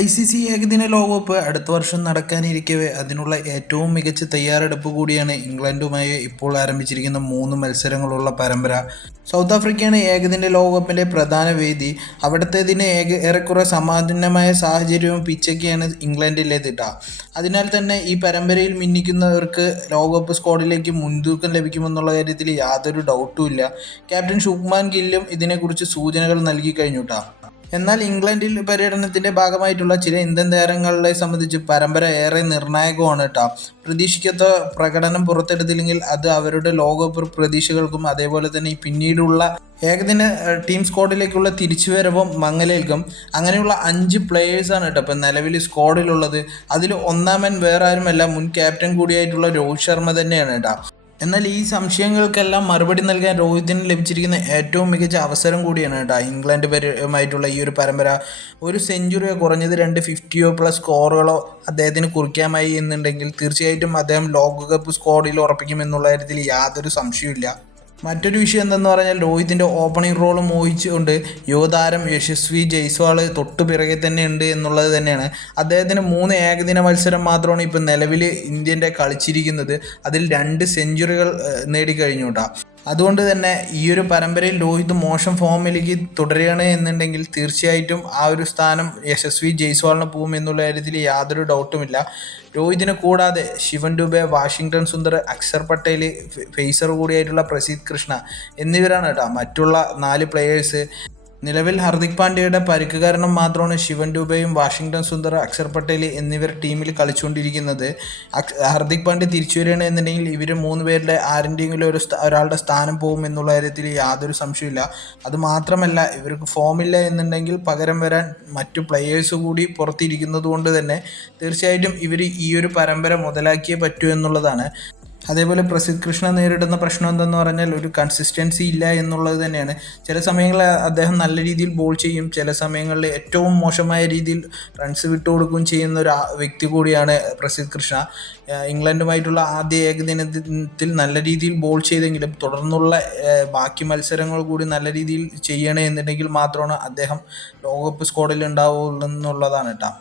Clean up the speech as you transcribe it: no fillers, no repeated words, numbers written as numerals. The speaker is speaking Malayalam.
ICC ഏകദിന ലോകകപ്പ് അടുത്ത വർഷം നടക്കാനിരിക്കവേ അതിനുള്ള ഏറ്റവും മികച്ച തയ്യാറെടുപ്പ് കൂടിയാണ് ഇംഗ്ലണ്ടുമായി ഇപ്പോൾ ആരംഭിച്ചിരിക്കുന്ന 3 മത്സരങ്ങളുള്ള പരമ്പര. സൗത്ത് ആഫ്രിക്കയാണ് ഏകദിന ലോകകപ്പിൻ്റെ പ്രധാന വേദി. അവിടത്തേതിന് ഏറെക്കുറെ സമാനമായ സാഹചര്യവും പിച്ചൊക്കെയാണ് ഇംഗ്ലണ്ടിലേതിട്ടാ. അതിനാൽ തന്നെ ഈ പരമ്പരയിൽ മിന്നിക്കുന്നവർക്ക് ലോകകപ്പ് സ്ക്വാഡിലേക്ക് മുൻതൂക്കം ലഭിക്കുമെന്നുള്ള കാര്യത്തിൽ യാതൊരു ഡൗട്ടുമില്ല. ക്യാപ്റ്റൻ ശുഭ്മാൻ ഗില്ലും ഇതിനെക്കുറിച്ച് സൂചനകൾ നൽകി കഴിഞ്ഞുട്ടാ. എന്നാൽ ഇംഗ്ലണ്ടിൽ പര്യടനത്തിന്റെ ഭാഗമായിട്ടുള്ള ചില ഇന്ത്യൻ താരങ്ങളെ സംബന്ധിച്ച് പരമ്പര ഏറെ നിർണായകമാണ് കേട്ടോ. പ്രതീക്ഷിക്കാത്ത പ്രകടനം പുറത്തെടുത്തില്ലെങ്കിൽ അത് അവരുടെ ലോകകപ്പ് പ്രതീക്ഷകൾക്കും അതേപോലെ തന്നെ ഈ പിന്നീടുള്ള ഏകദിന ടീം സ്ക്വാഡിലേക്കുള്ള തിരിച്ചുവരവും മങ്ങലേൽക്കും. അങ്ങനെയുള്ള 5 പ്ലേയേഴ്സാണ് കേട്ടോ ഇപ്പം നിലവിൽ സ്ക്വാഡിലുള്ളത്. അതിൽ ഒന്നാമൻ വേറെ ആരുമല്ല, മുൻ ക്യാപ്റ്റൻ കൂടിയായിട്ടുള്ള രോഹിത് ശർമ്മ തന്നെയാണ് കേട്ടോ. എന്നാൽ ഈ സംശയങ്ങൾക്കെല്ലാം മറുപടി നൽകാൻ രോഹിതിന് ലഭിച്ചിരിക്കുന്ന ഏറ്റവും മികച്ച അവസരം കൂടിയാണ് കേട്ടോ ഇംഗ്ലണ്ട് പരമായിട്ടുള്ള ഈ ഒരു പരമ്പര. ഒരു സെഞ്ചുറിയോ കുറഞ്ഞത് 2 50യോ പ്ലസ് സ്കോറുകളോ അദ്ദേഹത്തിന് കുറിക്കാമായി എന്നുണ്ടെങ്കിൽ തീർച്ചയായിട്ടും അദ്ദേഹം ലോകകപ്പ് സ്ക്വാഡിൽ ഉറപ്പിക്കുമെന്നുള്ള കാര്യത്തിൽ യാതൊരു സംശയവുമില്ല. മറ്റൊരു വിഷയം എന്തെന്ന് പറഞ്ഞാൽ രോഹിതിൻ്റെ ഓപ്പണിംഗ് റോൾ മോഹിച്ചുകൊണ്ട് യുവതാരം യശസ്വി ജയ്സ്വാൾ തൊട്ടു പിറകെ തന്നെ ഉണ്ട് എന്നുള്ളത് തന്നെയാണ്. അദ്ദേഹത്തിന് 3 ഏകദിന മത്സരം മാത്രമാണ് ഇപ്പം നിലവിൽ ഇന്ത്യൻ്റെ കളിച്ചിരിക്കുന്നത്. അതിൽ 2 സെഞ്ചുറികൾ നേടിക്കഴിഞ്ഞു കേട്ടോ. അതുകൊണ്ട് തന്നെ ഈ ഒരു പരമ്പരയിൽ രോഹിത് മോശം ഫോമിലേക്ക് തുടരുകയാണ് എന്നുണ്ടെങ്കിൽ തീർച്ചയായിട്ടും ആ ഒരു സ്ഥാനം യശസ്വി ജയ്സ്വാളിന് പോകും എന്നുള്ള കാര്യത്തിൽ യാതൊരു ഡൗട്ടുമില്ല. രോഹിതിനെ കൂടാതെ ശിവൻ ദുബെ, വാഷിംഗ്ടൺ സുന്ദർ, അക്ഷർ പട്ടേൽ, ഫേസർ കൂടിയായിട്ടുള്ള പ്രസിദ്ധ് കൃഷ്ണ എന്നിവരാണ് കേട്ടോ മറ്റുള്ള 4 പ്ലെയേഴ്സ്. നിലവിൽ ഹർദിക് പാണ്ഡ്യയുടെ പരിക്ക് കാരണം മാത്രമാണ് ശിവൻ ദുബെയും വാഷിംഗ്ടൺ സുന്ദർ, അക്ഷർ പട്ടേൽ എന്നിവർ ടീമിൽ കളിച്ചുകൊണ്ടിരിക്കുന്നത്. ഹർദിക് പാണ്ഡ്യ തിരിച്ചു വരികയാണ് എന്നുണ്ടെങ്കിൽ ഇവർ 3 പേരുടെ ആരുടെയെങ്കിലും ഒരാളുടെ സ്ഥാനം പോകും എന്നുള്ള കാര്യത്തിൽ യാതൊരു സംശയമില്ല. അതുമാത്രമല്ല, ഇവർക്ക് ഫോമില്ല എന്നുണ്ടെങ്കിൽ പകരം വരാൻ മറ്റു പ്ലെയേഴ്സ് കൂടി പുറത്തിരിക്കുന്നത് കൊണ്ട് തന്നെ തീർച്ചയായിട്ടും ഇവർ ഈ ഒരു പരമ്പര മുതലാക്കിയേ പറ്റൂ എന്നുള്ളതാണ്. അതേപോലെ പ്രസിദ്ധ് കൃഷ്ണ നേരിടുന്ന പ്രശ്നം എന്തെന്ന് പറഞ്ഞാൽ ഒരു കൺസിസ്റ്റൻസി ഇല്ല എന്നുള്ളത് തന്നെയാണ്. ചില സമയങ്ങളിൽ അദ്ദേഹം നല്ല രീതിയിൽ ബോൾ ചെയ്യും, ചില സമയങ്ങളിൽ ഏറ്റവും മോശമായ രീതിയിൽ റൺസ് വിട്ടുകൊടുക്കുകയും ചെയ്യുന്ന ഒരു വ്യക്തി കൂടിയാണ് പ്രസിദ്ധ് കൃഷ്ണ. ഇംഗ്ലണ്ടുമായിട്ടുള്ള ആദ്യ ഏകദിനത്തിൽ നല്ല രീതിയിൽ ബോൾ ചെയ്തെങ്കിലും തുടർന്നുള്ള ബാക്കി മത്സരങ്ങൾ കൂടി നല്ല രീതിയിൽ ചെയ്യണേ എന്നുണ്ടെങ്കിൽ മാത്രമാണ് അദ്ദേഹം ലോകകപ്പ് സ്ക്വാഡിൽ ഉണ്ടാവുള്ളൂ എന്നുള്ളതാണ് കേട്ടോ.